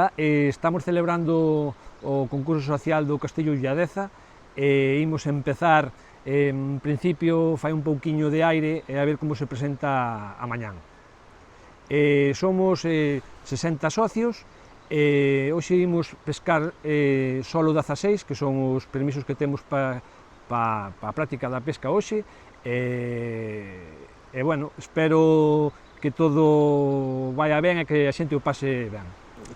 Ola, estamos celebrando o concurso social do Castillo Illadeza e imos empezar, en principio fai un pouquiño de aire a ver como se presenta a mañán. Somos 60 socios e hoxe imos pescar solo 16, que son os permisos que temos para a práctica da pesca hoxe e bueno, espero que todo vaya ben e que a xente o pase ben.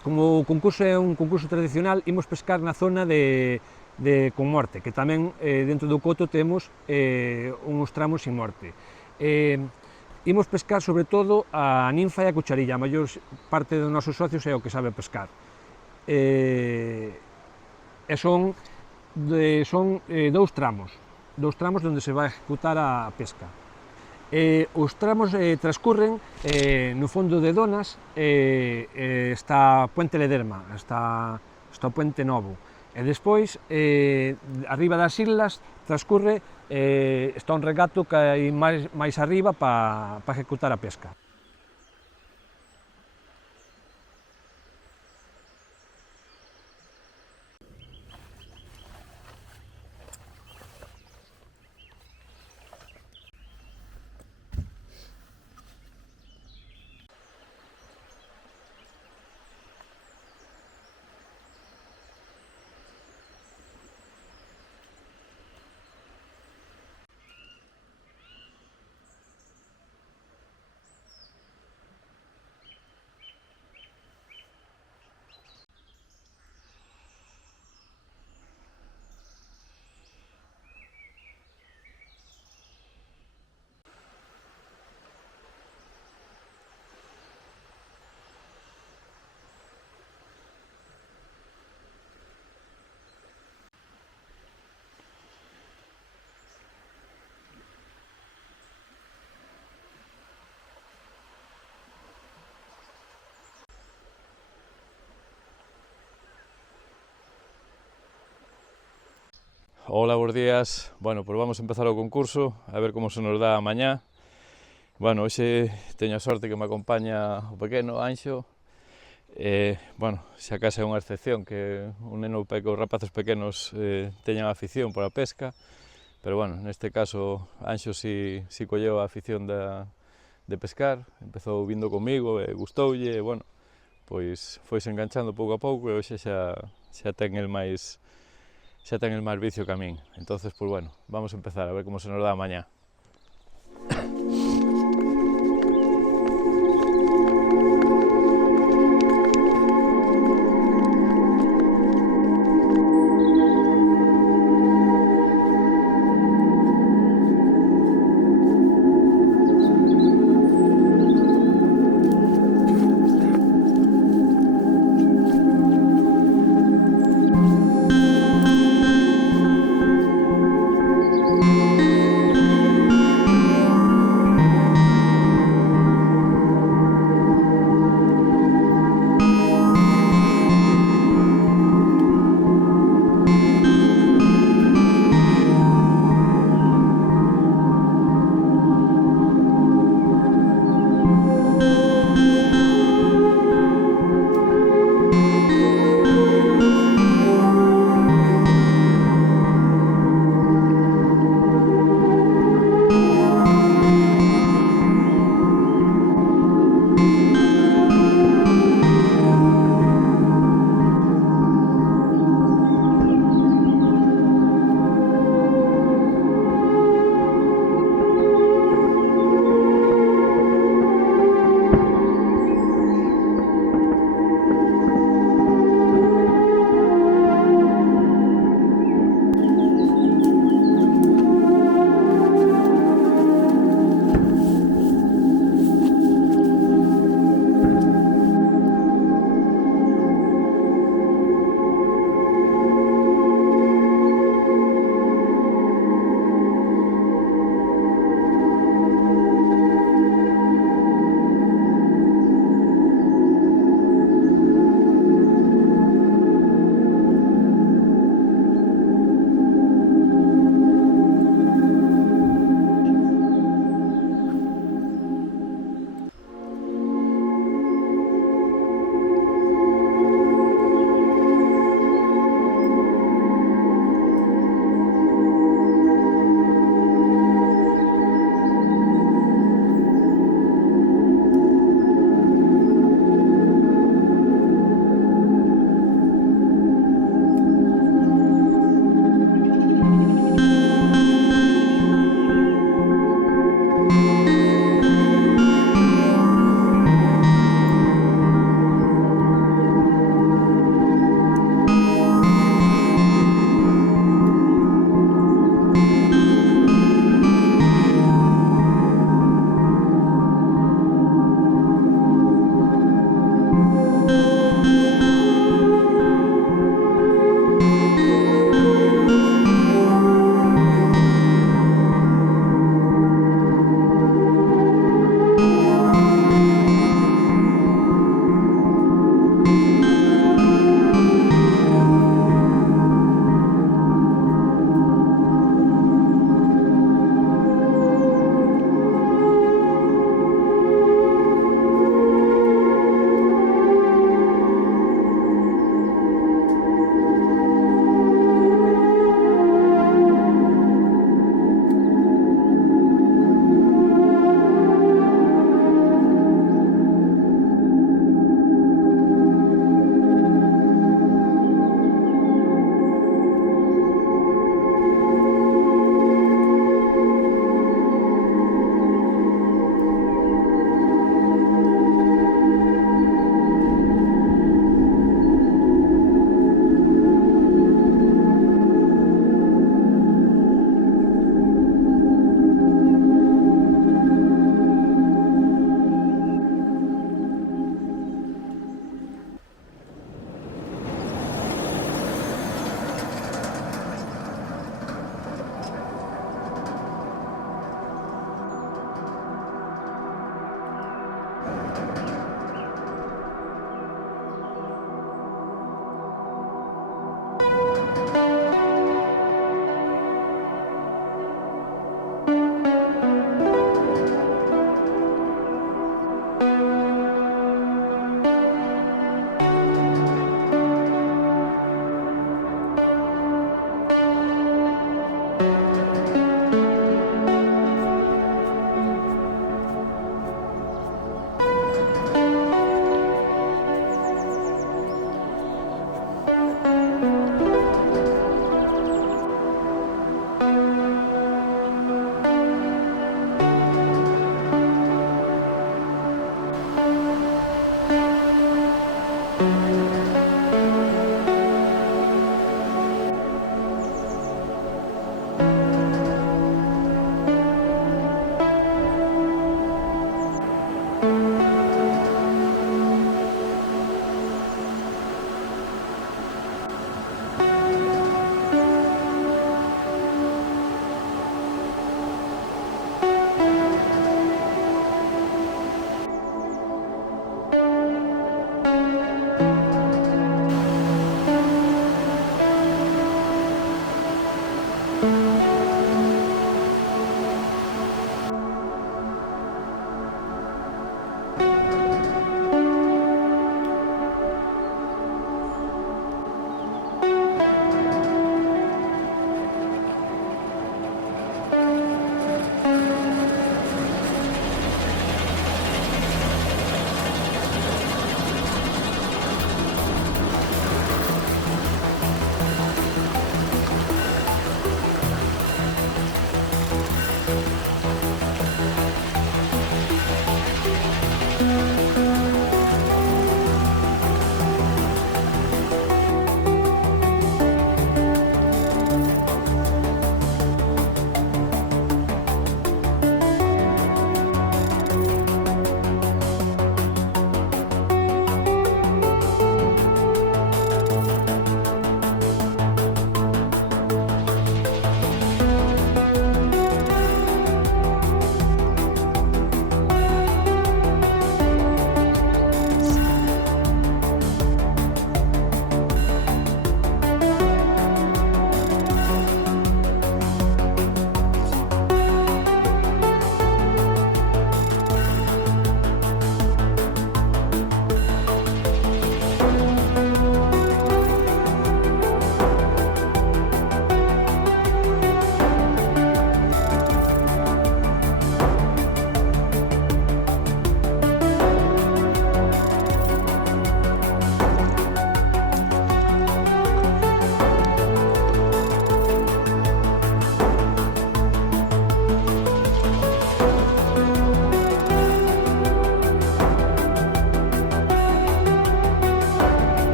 Como o concurso é un concurso tradicional, imos pescar na zona de Conmorte, que tamén dentro do coto temos uns tramos sin morte. Imos pescar sobre todo a ninfa e a cucharilla, a maior parte dos nosos socios é o que sabe pescar. Son dous tramos onde se vai executar a pesca. Os tramos transcurren no fondo de Donas, está Puente Lederma, está o Puente Novo, e despois, arriba das islas, transcurre, está un regato que hai máis arriba para executar a pesca. Hola, bons días. Bueno, pois vamos a empezar o concurso, a ver como se nos dá a mañá. Bueno, hoxe teño a sorte que me acompaña o pequeno, Anxo. Bueno, xa case é unha excepción que un neno os rapaces pequenos teñan afición pola pesca, pero bueno, neste caso Anxo si colleu a afición de pescar, empezou vindo comigo e gustoulle, e bueno, pois foise enganchando pouco a pouco e hoxe xa ten el máis vicio que a min. Entonces, pues bueno, vamos a empezar a ver como se nos dá a mañá.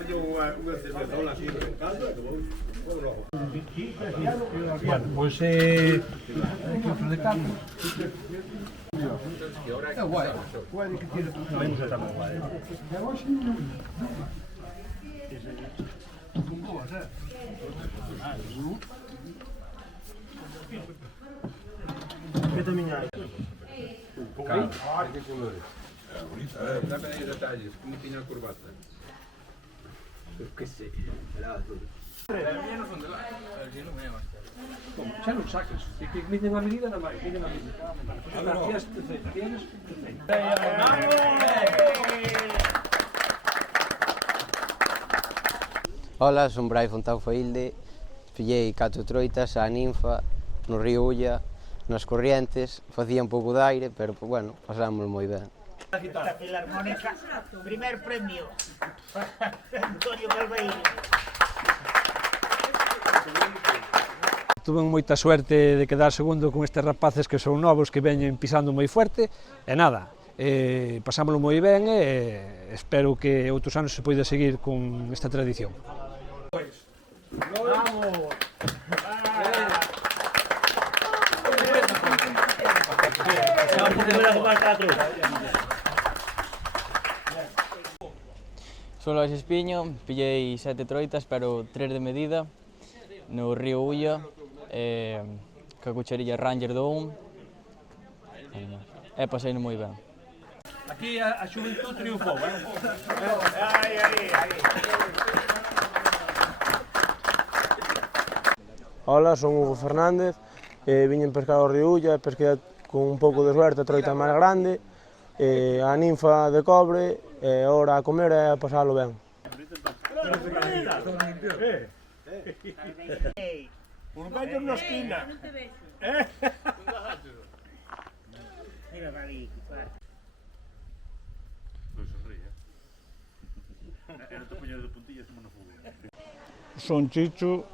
tomarlle unha cervezola así en caldo e que vou logo. Pois que outro de caldo. É guai. Guai que tira tu. Non é tan guai. Que tamén hai? Que colores? Dame aí detalles, como tiña a corbata. Que sei, era azul. Xa non sacas, que miden a medida na máis, miden a medida. Gracias, tienes. Ola, son Brai Fontán Failde, pillei 4 troitas á ninfa, no río Ulla, nas corrientes, facía un pouco de aire, pero, bueno, pasámoslo moi ben. Esta filarmónica, primer premio, Antonio Calveiro. Tuve moita suerte de quedar segundo con estes rapaces que son novos, que veñen pisando moi fuerte, e nada, pasámoslo moi ben e espero que outros anos se poida seguir con esta tradición. Vamos! Son Lois Espiño, pillei 7 troitas, pero 3 de medida, no río Ulla, ca cucharilla Ranger do 1, e paseino moi ben. Aquí a xuventud triunfou, Ola, son Hugo Fernández, viñen pescar ao río Ulla, pesquei con un pouco de suerte a troita máis grande, a ninfa de cobre, e ora a comer e a pasalo ben. Un gallo na esquina. Mira, David. Son Chicho,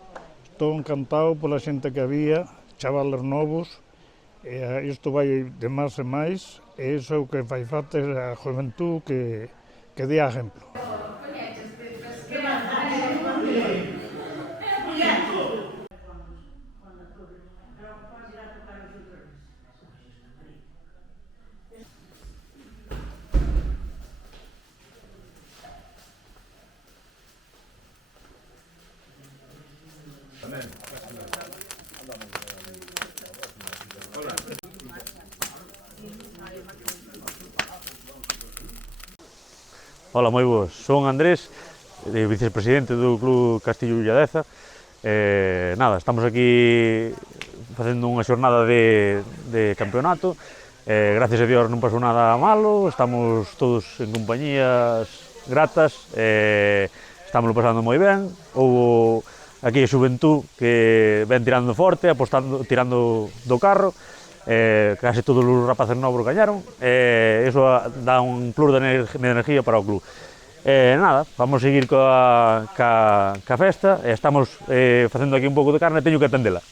estou encantado pola xente que había, chavales novos, e isto vai de máis e máis, e iso é o que fai falta a juventud que dé exemplo. Ola, moi boas. Son Andrés, vicepresidente do Club Castillo Villadeza. Nada, estamos aquí facendo unha xornada de campeonato. Gracias a Dios non pasou nada malo, estamos todos en compañías gratas, estamos pasando moi ben. Houbo aquí a xuventud que ven tirando forte, apostando, tirando do carro. Casi todos os rapaces novos gañaron, iso dá un plus de energía para o club. Nada, vamos a seguir ca festa, estamos facendo aquí un pouco de carne, teño que atendela.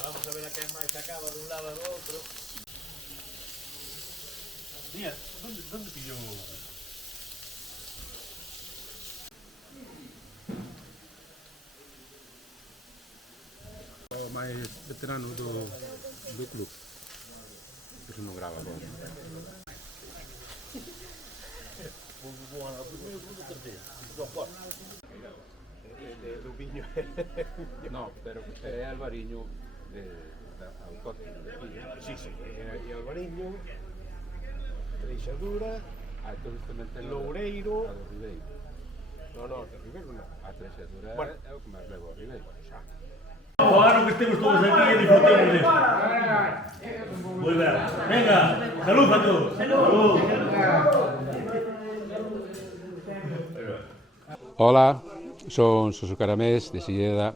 Vamos a ver a quen máis acaba dun lado e do outro. Mira, ¿dónde pilló? O máis veterano do club. Eso non grava agora. Do viño. No, pero é Alvariño autóctono de aquí. Sí, sí. E Alvariño, Treixadura, entonces tamén ten Loureiro, a do Ribeiro. No, do Ribeiro non. A Treixadura é o que máis leva ao Ribeiro, xa. O ano que estemos todos aquí e disfrutemos disto. Moi ben. Venga, salud a todos. Salud. Ola, son Suso Caramés de Silleda,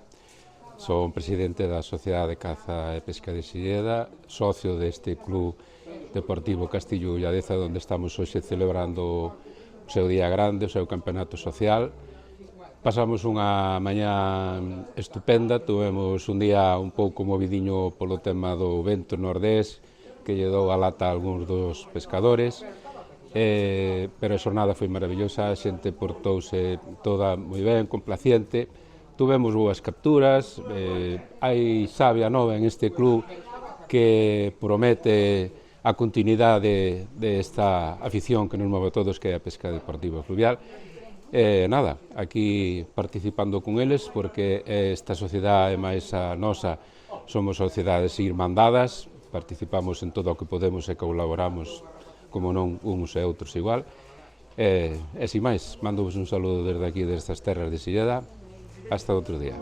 son presidente da Sociedade de Caza e Pesca de Silleda, socio deste Club Deportivo Castillo Ulladeza, onde estamos hoxe celebrando o seu día grande, o seu campeonato social. Pasamos unha mañá estupenda, tuvemos un día un pouco movidiño polo tema do vento nordés, que lle dou a lata a algúns dos pescadores, pero a xornada foi maravillosa, a xente portouse toda moi ben, complaciente, tuvemos boas capturas, hai sabia nova en este club que promete a continuidade desta afición que nos move a todos, que é a pesca deportiva fluvial. Nada, aquí participando con eles, porque esta sociedade máis a nosa somos sociedades irmandadas, participamos en todo o que podemos e colaboramos, como non, uns e outros igual. E sin máis, mando vos un saludo desde aquí, destas terras de Silleda. Hasta outro día.